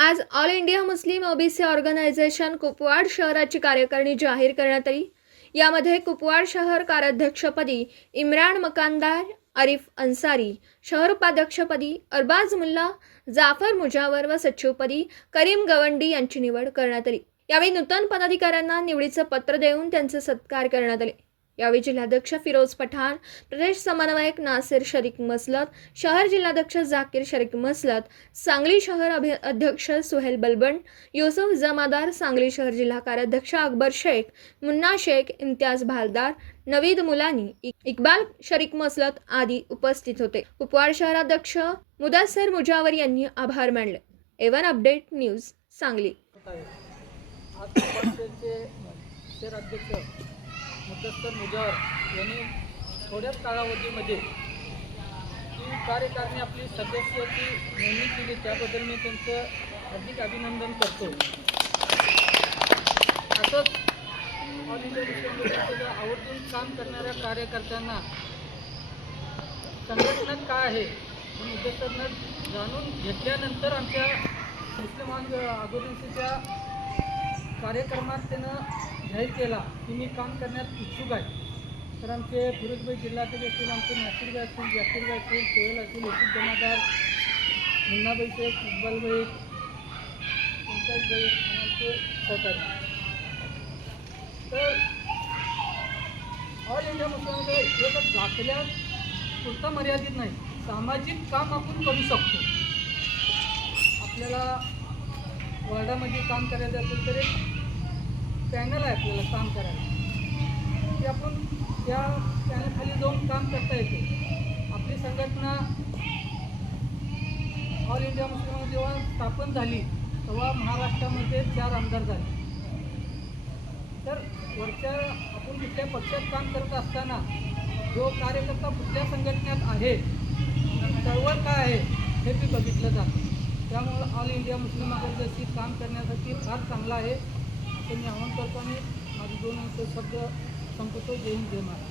आज all India Muslim OBC organisation Kupwad शहराची कार्यकारिणी जाहीर करण्यात आली. यामध्ये कुपवाड शहर कार्याध्यक्षपदी इम्रान मकानदार आरिफ अन्सारी शहर उपाध्यक्षपदी अरबाज मुल्ला जाफर मुजावर व सचिवपदी करीम गवंडी यांची निवड करण्यात आली. यावेळी नूतन पदाधिकाऱ्यांना निवडीचं पत्र देऊन त्यांचे सत्कार करण्यात आले. यावेळी जिल्हाध्यक्ष फिरोज पठाण प्रदेश समन्वयक नासिर शरीक मसलत शहर जिल्हाध्यक्ष जाकीर शरीक मसलत सांगली शहर अभि अध्यक्ष सुहेल बलबन युसुफ जमादार सांगली शहर जिल्हा कार्याध्यक्ष अकबर शेख मुन्ना शेख इम्तियाज भालदार नवीद मुलानी इक- इक्बाल शरीक मसलत आदी उपस्थित होते. कुपवाड शहराध्यक्ष मुदासर मुजावर यांनी आभार मानले. A one update news Sangli. होत अध्यक्ष मुजावर यांनी थोड्याच कालावधीमध्ये जी कार्यकारिणी आपली सदस्याची नोंदणी केली. त्याबद्दल मी त्यांचं हार्दिक अभिनंदन करतो. असंच ऑल इंडिया आवर्जून काम करणाऱ्या कार्यकर्त्यांना संघटना काय आहे हे जाणून घेतल्यानंतर आमच्या मुस्लिम अगोदरच्या कार्यक्रमात त्यानं जाहीर केला की मी काम करण्यात इच्छुक आहे. तर आमचे फिरोजभाई जिल्ह्यातील असतील आमचे नासिरभाई असतील जाकीरभाई असतील सोयल असतील यशूफ जमादार मुन्नाबाई शेख इक्बालभाई पंकजबाई आमचे सहकारी. तर ऑल इंडिया मुस्लिम एकच दाखल्या पुरता मर्यादित नाही. सामाजिक काम आपण करू शकतो. आपल्याला वर्डामध्ये काम करायचं असेल तर एक पॅनल आहे आपल्याला काम करायला. की आपण त्या पॅनलखाली जाऊन काम करता येते. आपली संघटना ऑल इंडिया मुस्लिम जेव्हा स्थापन झाली तेव्हा महाराष्ट्रामध्ये चार आमदार झाले. तर वरच्या आपण कुठल्या पक्षात काम करत असताना जो कार्यकर्ता कुठल्या संघटनेत आहे चळवळ काय आहे त्यामुळं ऑल इंडिया मुस्लिम आघाडीशी काम करण्यासाठी फार चांगला आहे. असं मी आवाहन करतो आणि माझे दोन शब्द संपतो जय हिंद जय महाराज